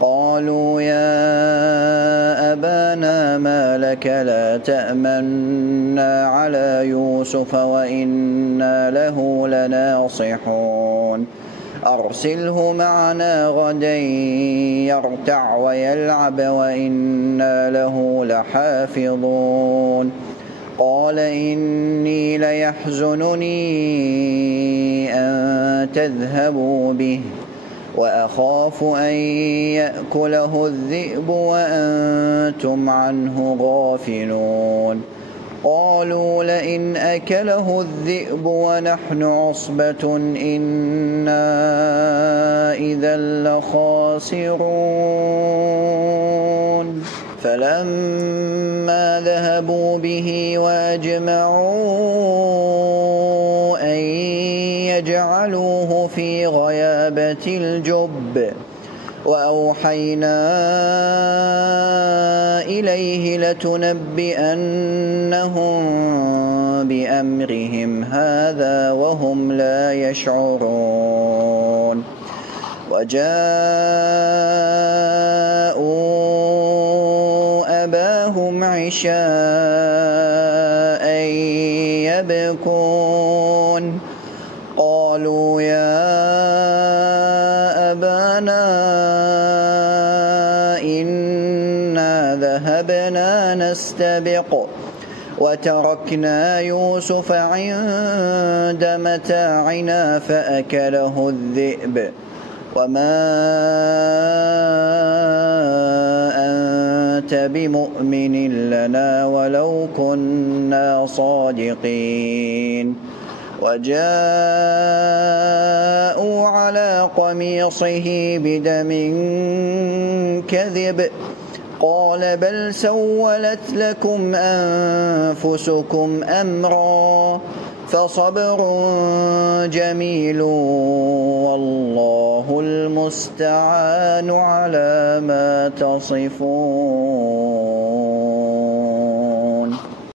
قالوا يا أبانا ما لك لا تأمنا على يوسف وإنا له لناصحون أرسله معنا غدا يرتع ويلعب وإنا له لحافظون قال إني ليحزنني أن تذهبوا به وأخاف أن يأكله الذئب وأنتم عنه غافلون قالوا لئن أكله الذئب ونحن عصبة إنا إذا لخاسرون فلما ذهبوا به وأجمعوا أن يجعلوه في غيابة الجب وأوحينا إليه لتنبئنهم بأمرهم هذا وهم لا يشعرون وجاءوا أباهم عشاء يبكون قالوا يا أبانا إنا ذهبنا نستبق وتركنا يوسف عند متاعنا فأكله الذئب وما أنت بمؤمن لنا ولو كنا صادقين وجاءوا على قميصه بدم كذب قال بل سولت لكم أنفسكم أمرا فصبر جميل والله المستعان على ما تصفون.